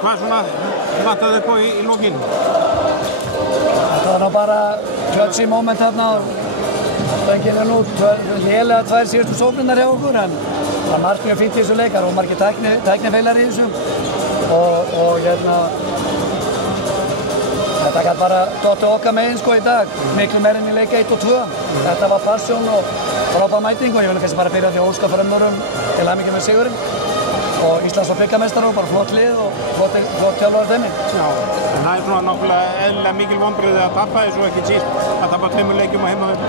Hvað svona vantaði upp á í lokin? Þetta var nú bara klötsi moment þarna og fengið nú lélega tvær síðustu sóknirnar hjá okkur en það var margt mjög fínt í þessu leikar og margir tæknifeilar í þessu og hérna þetta gæti bara dottið okkar megin sko í dag, miklu meir enn í leik 1 og 2. Þetta var passjón og frábær mæting og ég vil kannski bara byrja því að óska frömmurum til hamingju með sigurinn og Íslands og bikarmeistarar og bara flott lið og flott þjálfarar þeim. Já, en það svona náttúrulega eðlilega mikil vonbrigði að tappa þessu ekki síst að tappa 2 leikjum á heimavelli.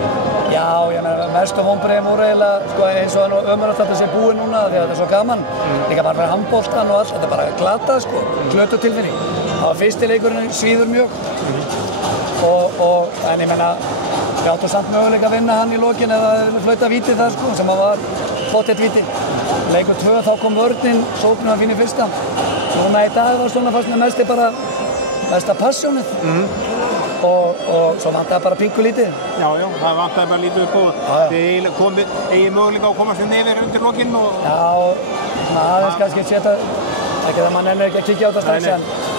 Já, ég meina mestu vonbrigðin voru eiginlega sko, eins og ömurlegt að þetta sé búið núna því að þetta er svo gaman. Líka bara fyrir handboltan og allt, þetta er bara glatað sko, glötuð tilfinning. Það var fyrsti leikurinn svíður mjög en ég meina við áttum samt möguleika að vinna hann í lokin eða flauta víti það sko sem var flott eitt víti. Leikur 2 þá kom vörnin, sóknin var fín í fyrsta. Núna í dag var svona fast með mesta passjónið og svo vantaði bara pingu lítið. Já, það vantaði bara lítið upp og þið eigið möguleika á að komast inn yfir undir lokin og... Já, svona aðeins kannski setja, ekki það mann ennur ekki að kíkja á þetta strax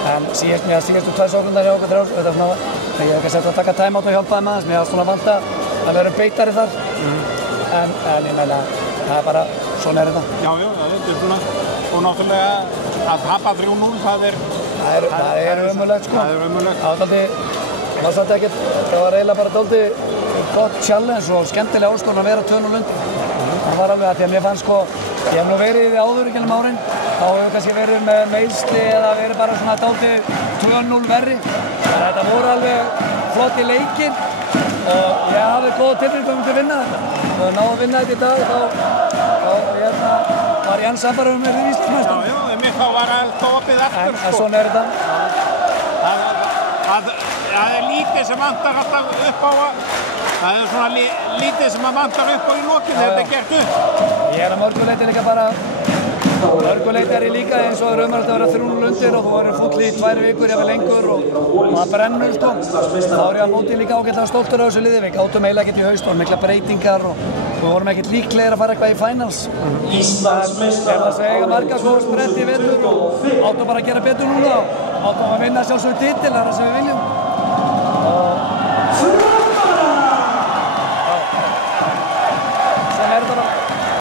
en síðustu 2 sóknirnar hjá okkur þetta er svona, ég hef ekki sett að taka time-out og hjálpaði með aðeins, mér hafði svona vanta að vera beitari þar en ég meina, það er bara svona er þetta. Já, þetta er svona og náttúrulega að tapa 3-0 það er ömurlegt sko. Það er ömurlegt. Það var eiginlega bara dálítið gott challenge og skemmtilega áskorun að vera 2-0 undir. Það var alveg að því að mér fannst sko, ég hef nú verið í því áður í gegnum árin, þá hefur kannski verið með meiðsli eða verið bara svona dálítið 2-0 verri. Þetta voru alveg flotti leikir og ég hafði góða tilfinningu til að vinna þetta. Og náðu að vinna þetta í dag þá var ég enn sannfærður með því Íslandsmeistar. Já, mér þá var alltaf opið aftur sko. En svona er þetta. Það er lítið sem vantar alltaf upp á það er svona lítið sem vantar upp á í lokin þegar þetta er gert upp. Ég er að mörguleiti líka bara mörguleiti er ég líka eins og það er ömurlegt að vera 3-0 undir og þú verður fúll í 2 vikur jafnvel lengur og það brennur sko. Þá er ég á móti líka ágætlega stoltur á þessu liði. Við gátum eiginlega ekkert í haust og mikla breytingar og við vorum ekkert líklegir að fara eitthvað í finals. Íslandsmeistarar. Það segja marga góð sprett í vetur og áttum bara að gera betur núna og áttum að vinna sjálfsögðu titil, það er það sem við viljum.